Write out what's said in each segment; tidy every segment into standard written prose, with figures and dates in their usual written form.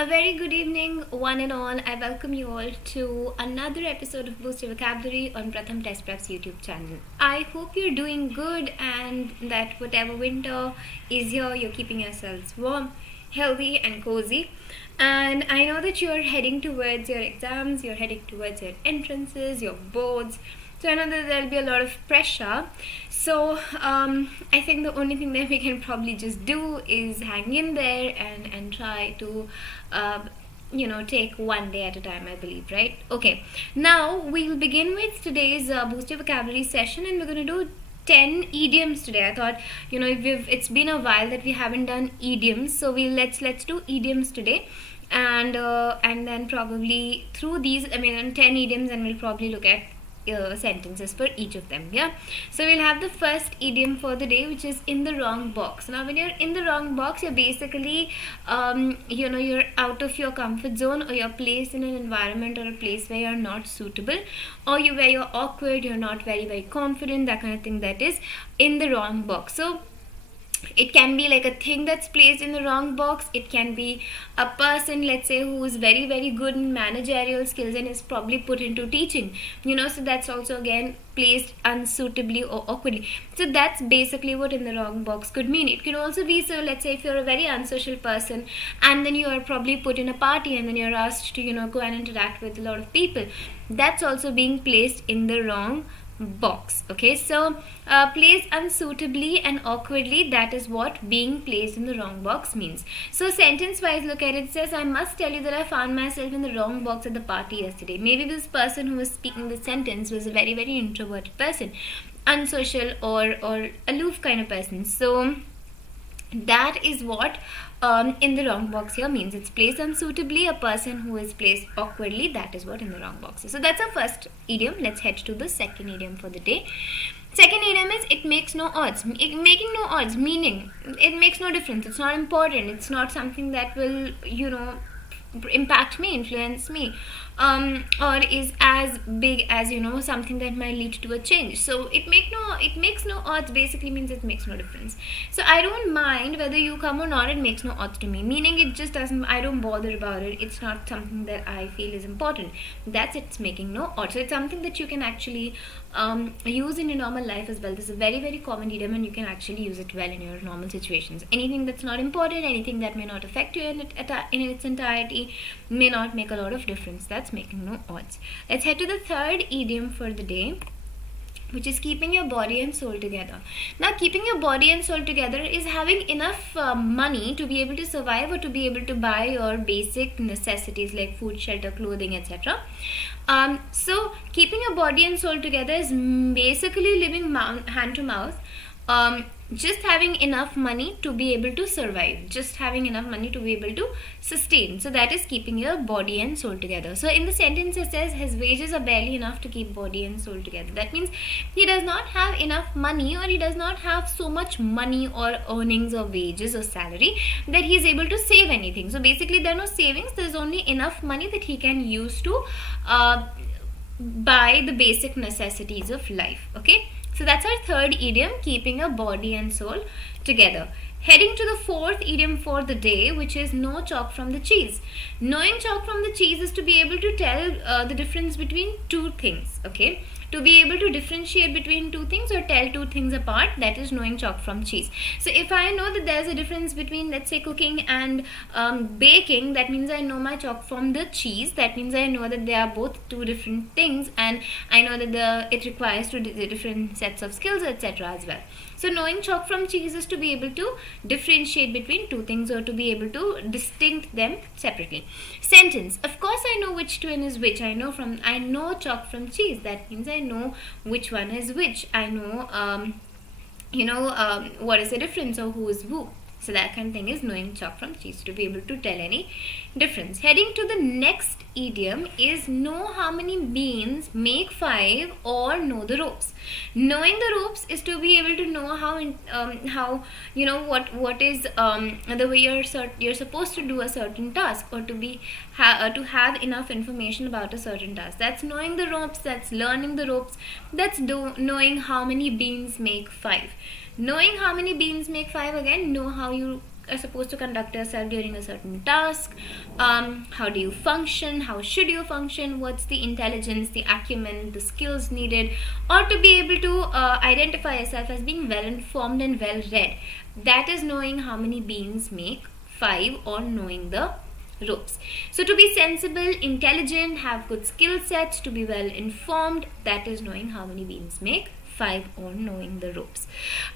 A very good evening, one and all. I welcome you all to another episode of Boost Your Vocabulary on PRATHAM Test Prep's YouTube channel. I hope you're doing good and that whatever winter is here, you're keeping yourselves warm, healthy, and cozy. And I know that you're heading towards your exams, you're heading towards your entrances, your boards. So I know that there'll be a lot of pressure. So I think the only thing that we can probably just do is hang in there and try to take one day at a time, I believe, right? Okay, now we'll begin with today's Boost Your Vocabulary session, and we're going to do 10 idioms today. I thought, it's been a while that we haven't done idioms, so let's do idioms today. And then probably through these, 10 idioms, and we'll probably look at sentences for each of them. Yeah, so we'll have the first idiom for the day, which is in the wrong box. Now when you're in the wrong box, you're basically you're out of your comfort zone, or you're placed in an environment or a place where you're not suitable, or where you're awkward, you're not very, very confident, that kind of thing. That is in the wrong box. So it can be like a thing that's placed in the wrong box. It can be a person, let's say, who is very, very good in managerial skills and is probably put into teaching, so that's also again placed unsuitably or awkwardly. So that's basically what in the wrong box could mean. It could also be, so let's say if you're a very unsocial person and then you are probably put in a party and then you're asked to go and interact with a lot of people, that's also being placed in the wrong box. Okay, so placed unsuitably and awkwardly, that is what being placed in the wrong box means. So sentence wise, look at it. It says, I must tell you that I found myself in the wrong box at the party yesterday. Maybe this person who was speaking this sentence was a very, very introverted person, unsocial or aloof kind of person. So that is what in the wrong box here means. It's placed unsuitably, a person who is placed awkwardly, that is what in the wrong box is. So that's our first idiom. Let's head to the second idiom for the day. Second idiom is it makes no odds. Making no odds, meaning it makes no difference. It's not important. It's not something that will impact me, influence me, or is as big as something that might lead to a change. So it makes no odds basically means it makes no difference. So I don't mind whether you come or not, it makes no odds to me, meaning it just doesn't, I don't bother about it. It's not something that I feel is important. That's it's making no odds. So it's something that you can actually use in your normal life as well. This is a very, very common idiom, and you can actually use it well in your normal situations. Anything that's not important, anything that may not affect you in its entirety, may not make a lot of difference. That's making no odds. Let's head to the third idiom for the day, which is keeping your body and soul together. Now, keeping your body and soul together is having enough money to be able to survive or to be able to buy your basic necessities like food, shelter, clothing, etc. So keeping your body and soul together is basically living hand to mouth. Just having enough money to be able to survive, just having enough money to be able to sustain. So that is keeping your body and soul together. So in the sentence it says his wages are barely enough to keep body and soul together. That means he does not have enough money, or he does not have so much money or earnings or wages or salary that he is able to save anything. So basically there are no savings, there is only enough money that he can use to buy the basic necessities of life. Okay, so that's our third idiom, keeping a body and soul together. Heading to the fourth idiom for the day, which is know chalk from the cheese. Knowing chalk from the cheese is to be able to tell the difference between two things. Okay, to be able to differentiate between two things or tell two things apart, that is knowing chalk from cheese. So if I know that there's a difference between, let's say, cooking and baking, that means I know my chalk from the cheese. That means I know that they are both two different things, and I know that it requires two different sets of skills, etc. as well. So knowing chalk from cheese is to be able to differentiate between two things or to be able to distinct them separately. Sentence. Of course I know which twin is which. I know chalk from cheese. That means I know which one is which. I know what is the difference or who is who. So that kind of thing is knowing chalk from cheese, to be able to tell any difference. Heading to the next idiom is know how many beans make 5 or know the ropes. Knowing the ropes is to be able to know what is the way you're supposed to do a certain task, or to have enough information about a certain task. That's knowing the ropes, that's learning the ropes, that's knowing how many beans make 5. Knowing how many beans make 5, again, know how you are supposed to conduct yourself during a certain task, how do you function, how should you function, what's the intelligence, the acumen, the skills needed, or to be able to identify yourself as being well informed and well read. That is knowing how many beans make 5, or knowing the ropes. So to be sensible, intelligent, have good skill sets, to be well informed, that is knowing how many beans make 5, or knowing the ropes.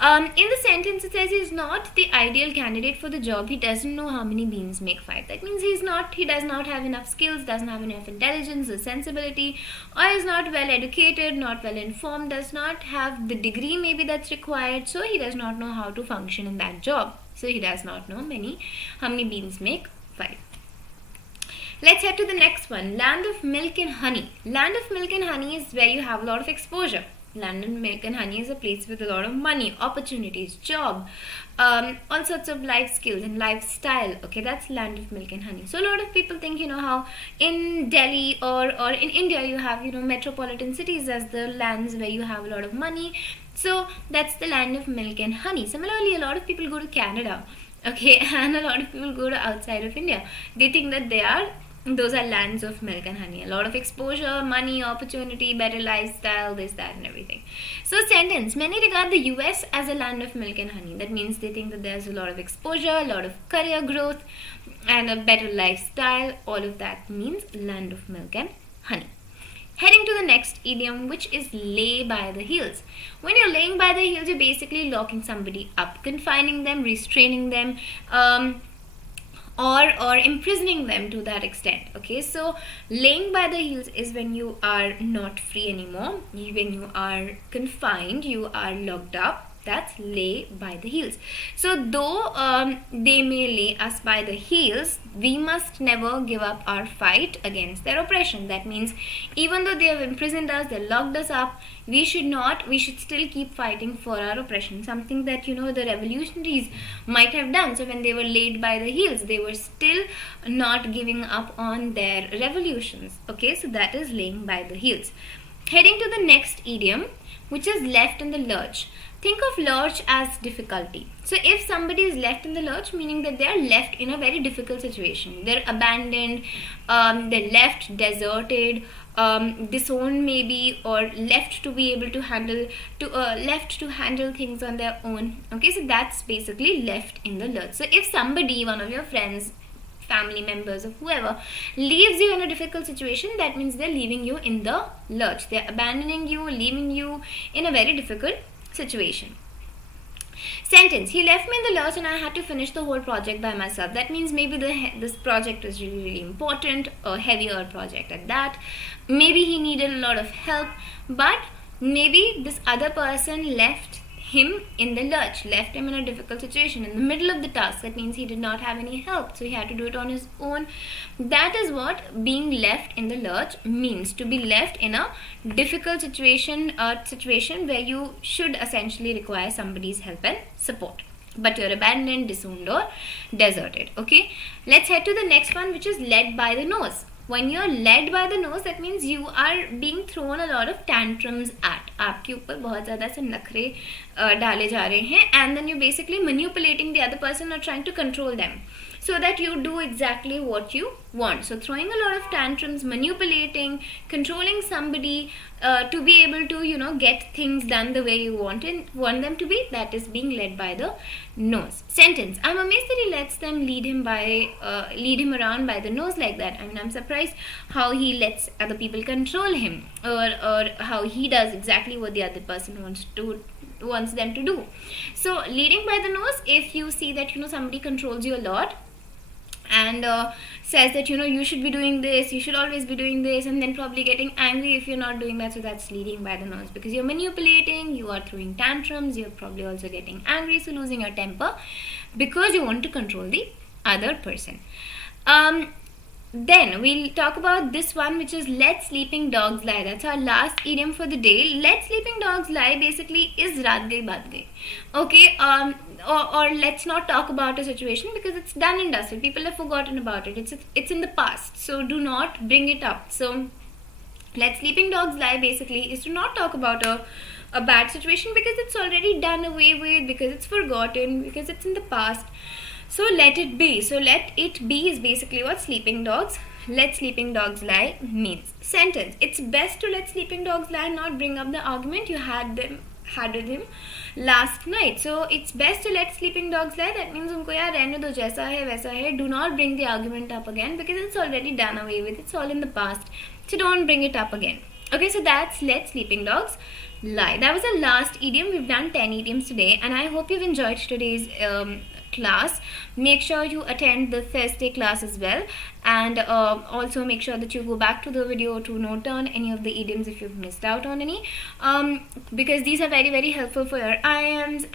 In the sentence it says he's not the ideal candidate for the job. He doesn't know how many beans make 5. That means he does not have enough skills, doesn't have enough intelligence or sensibility, or is not well educated, not well informed, does not have the degree maybe that's required, so he does not know how to function in that job. So he does not know how many beans make 5. Let's head to the next one. Land of milk and honey. Land of milk and honey is where you have a lot of exposure. Land of milk and honey is a place with a lot of money, opportunities, job, all sorts of life skills and lifestyle. Okay, that's land of milk and honey. So a lot of people think, how in Delhi or in India you have, metropolitan cities as the lands where you have a lot of money. So that's the land of milk and honey. Similarly, a lot of people go to Canada, okay, and a lot of people go to outside of India. They think that those are lands of milk and honey. A lot of exposure, money, opportunity, better lifestyle, this, that, and everything. So sentence, many regard the US as a land of milk and honey. That means they think that there's a lot of exposure, a lot of career growth, and a better lifestyle. All of that means land of milk and honey. Heading to the next idiom, which is lay by the heels. When you're laying by the heels, you're basically locking somebody up, confining them, restraining them, or imprisoning them to that extent. Okay, so laying by the heels is when you are not free anymore, when you are confined, you are locked up. That's lay by the heels. So though they may lay us by the heels, we must never give up our fight against their oppression. That means even though they have imprisoned us, they locked us up, we should still keep fighting for our oppression. Something that the revolutionaries might have done. So when they were laid by the heels, they were still not giving up on their revolutions. Okay, so that is laying by the heels. Heading to the next idiom, which is left in the lurch. Think of lurch as difficulty. So if somebody is left in the lurch, meaning that they are left in a very difficult situation. They're abandoned, they're left deserted, disowned maybe, or left to be able to handle things on their own. Okay, so that's basically left in the lurch. So if somebody, one of your friends, family members, or whoever, leaves you in a difficult situation, that means they're leaving you in the lurch. They're abandoning you, leaving you in a very difficult situation. Sentence, he left me in the lurch and I had to finish the whole project by myself. That means maybe this project was really, really important, a heavier project at that. Maybe he needed a lot of help, but maybe this other person left him in the lurch, left him in a difficult situation in the middle of the task. That means he did not have any help, so he had to do it on his own. That is what being left in the lurch means, to be left in a difficult situation, a situation where you should essentially require somebody's help and support, but you're abandoned, disowned, or deserted. Okay, let's head to the next one, which is led by the nose. When you're led by the nose, that means you are being thrown a lot of tantrums at. आपके ऊपर बहुत ज़्यादा से नखरे डाले जा रहे हैं, and then you're basically manipulating the other person or trying to control them so that you do exactly what you want. So throwing a lot of tantrums, manipulating, controlling somebody to be able to get things done the way you want them to be, that is being led by the nose. Sentence, I'm amazed that he lets them lead him around by the nose like that. I mean, I'm surprised how he lets other people control him, or how he does exactly what the other person wants them to do. So leading by the nose, if you see that somebody controls you a lot and says that you should be doing this, you should always be doing this, and then probably getting angry if you're not doing that, so that's leading by the nose, because you're manipulating, you are throwing tantrums, you're probably also getting angry, so losing your temper because you want to control the other person. Then we'll talk about this one, which is let sleeping dogs lie. That's our last idiom for the day. Let sleeping dogs lie basically is raat gayi baat gayi. Okay, or let's not talk about a situation because it's done and dusted. People have forgotten about it. It's in the past, so do not bring it up. So let sleeping dogs lie basically is to not talk about a bad situation because it's already done away with, because it's forgotten, because it's in the past. So let it be. So let it be is basically what sleeping dogs. Let sleeping dogs lie means. Sentence. It's best to let sleeping dogs lie, not bring up the argument you had with him last night. So it's best to let sleeping dogs lie. That means unko yaar rehne do, jaisa hai waisa hai. Do not bring the argument up again because it's already done away with. It's all in the past. So don't bring it up again. Okay, so that's let sleeping dogs lie. That was the last idiom. We've done 10 idioms today, and I hope you've enjoyed today's class. Make sure you attend the Thursday class as well, and also make sure that you go back to the video to note down any of the idioms if you've missed out on any, because these are very, very helpful for your IIMs.